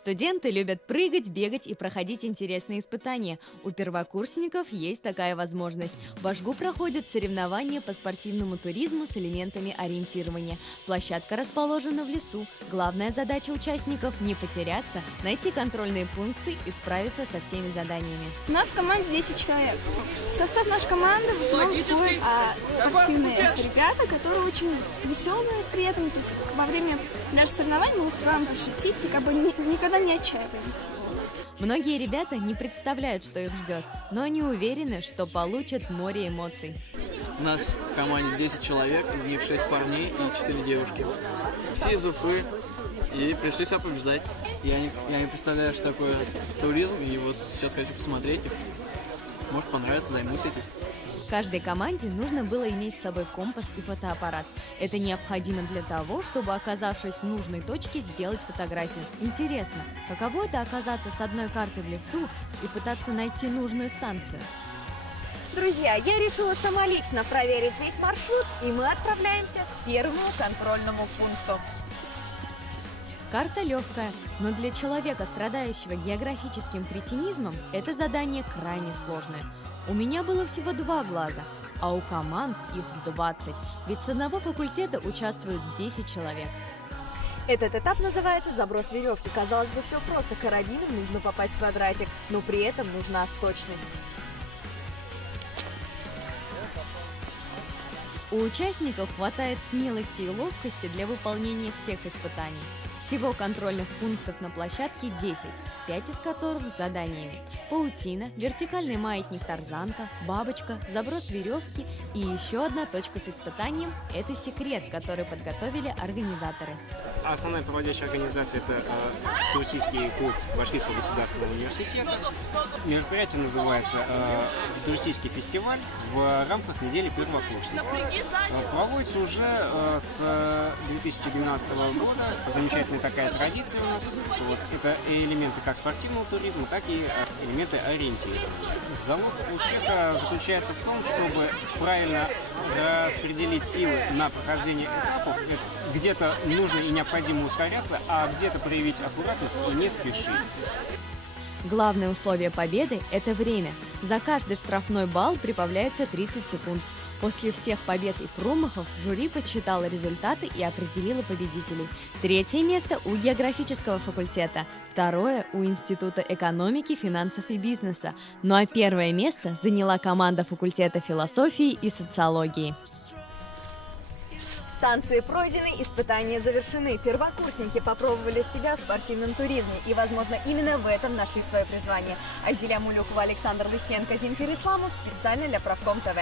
Студенты любят прыгать, бегать и проходить интересные испытания. У первокурсников есть такая возможность. В Башгу проходят соревнования по спортивному туризму с элементами ориентирования. Площадка расположена в лесу. Главная задача участников – не потеряться, найти контрольные пункты и справиться со всеми заданиями. У нас в команде 10 человек. В состав нашей команды в основном входят спортивные ребята, которые очень веселые при этом. То есть во время даже соревнований мы успеваем пошутить и как бы никогда не отчаиваемся. Многие ребята не представляют, что их ждет, но они уверены, что получат море эмоций. У нас в команде 10 человек, из них 6 парней и 4 девушки. Все из Уфы и пришли себя побеждать. Я не представляю, что такое туризм, и вот сейчас хочу посмотреть их. Может понравится, займусь этим. Каждой команде нужно было иметь с собой компас и фотоаппарат. Это необходимо для того, чтобы, оказавшись в нужной точке, сделать фотографию. Интересно, каково это оказаться с одной картой в лесу и пытаться найти нужную станцию? Друзья, я решила самолично проверить весь маршрут, и мы отправляемся к первому контрольному пункту. Карта легкая, но для человека, страдающего географическим кретинизмом, это задание крайне сложное. У меня было всего 2 глаза, а у команд их 20, ведь с одного факультета участвуют 10 человек. Этот этап называется заброс веревки. Казалось бы, все просто, карабином нужно попасть в квадратик, но при этом нужна точность. У участников хватает смелости и ловкости для выполнения всех испытаний. Всего контрольных пунктов на площадке 10, 5 из которых с заданиями. Паутина, вертикальный маятник Тарзанка, бабочка, заброс веревки и еще одна точка с испытанием – это секрет, который подготовили организаторы. Основная проводящая организация – это туристический клуб Башкирского государственного университета. Мероприятие называется «Туристический фестиваль» в рамках недели первокурсников. Проводится уже с 2012 года. Замечательная такая традиция у нас. Вот. Это элементы как спортивного туризма, так и элементы ориентирования. Залог успеха заключается в том, чтобы правильно распределить силы на прохождение этапов. Где-то нужно и необходимо ускоряться, а где-то проявить аккуратность и не спешить. Главное условие победы – это время. За каждый штрафной балл прибавляется 30 секунд. После всех побед и промахов жюри подсчитало результаты и определило победителей. 3-е место у географического факультета, 2-е у Института экономики, финансов и бизнеса. Ну а 1-е место заняла команда факультета философии и социологии. Станции пройдены, испытания завершены. Первокурсники попробовали себя в спортивном туризме. И, возможно, именно в этом нашли свое призвание. Азиля Мулюкова, Александр Лысенко, Земфир Исламов специально для Правком ТВ.